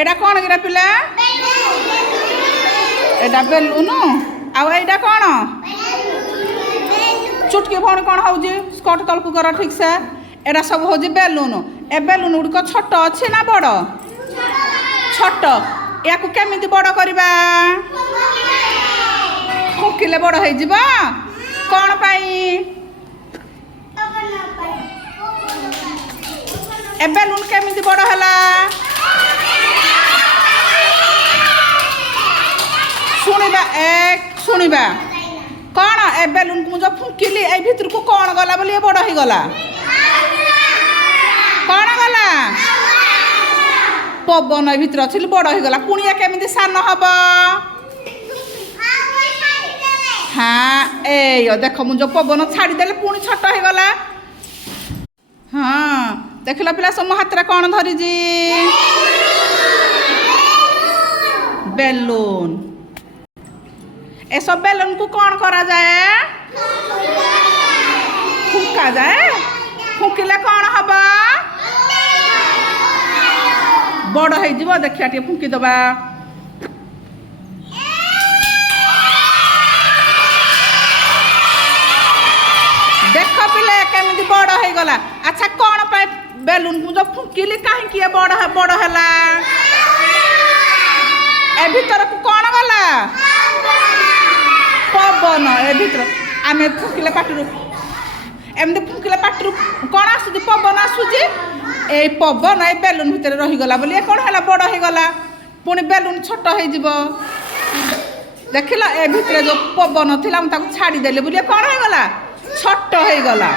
एटा कौन गिरा पिला एटा बेलून आउ एटा कौन चुटकी भौणी कौन हूँ स्कर्ट तलक कर ठीक से एटा सब हूँ बेलून ए बेलून गुड़िक छोट अच्छे ना बड़ छोट या केमी बड़ करवा फुकिले बड़ हो कौन पाई ए बेलून केमी बड़ है शुणा एक शुणा कौन ए बेलून को मुझे फुकिली ए भीतर को कौन गला बोली बड़ हो गला कौन गला पवन ए भीतर अच्छी बड़ हो गला पुणी केमी सान हम हाँ ए देख मुझे पवन छाड़देले पुणी छोट हो गला हाँ देखल पिला सब हाथ में कौन धरी बेलून ए सब बेलून को कौन करा जाए फुका जाए फुकिले कौन हम बड़ हो देखिया टे फुकी दबा देख पिले केमी बड़ हो गला अच्छा कौन पाए बेलून को जो फुकिली कहीं बड़ बड़ है ए भीतर को कौन गला पवन ए भीतर आम फुकिले पाटरू एमती फुकिले पाटरू कौन आसुची पवन आसुची ए पवन ए बेलून भितर रहीगला बोली कौन है बड़ हो गला पुणी बेलून छोट हो देखल ए भीतर जो पवन थिला छाड़देली बोली कौन हो गला छोट हो गला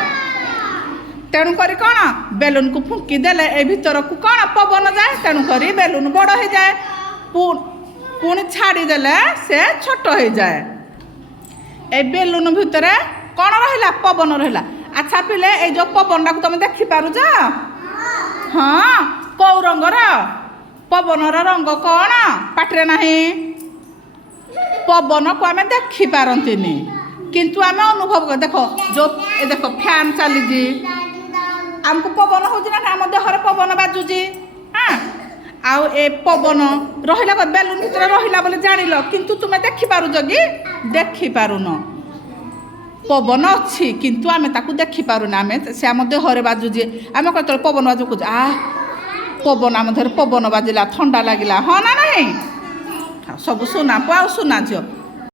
तेणुक कौन बेलून को फुंकी देले ए भीतर को कौन पवन जाए तेणुक बेलून बड़ हो जाए पुणी छाड़देले से छोट हो जाए ए बेलून भितर कौन रहा पवन रहा अच्छा पिले ए जो पवन टाक तुम देखिपारुच हाँ कौ रंगर पवन रंग कौन पाटे ना पवन को आम देखिपारती किंतु आम अनुभव कर देख जो देख फैन चली आमको पवन हो आम देहर पवन बाजुची हाँ आउ ए पवन रहा बेलून भीतर रहा बोले जानिल किंतु तुम्हें देखिपारुच कि देखिपारुन पवन अच्छी किंतु आम ताकू देखिपारुना आम से आम देहरे बाजुची आम कत पवन बाजू कह पवन आम देहर पवन बाजिला ठंडा लगिला हाँ ना नहीं सब सुना पुआ सुना झील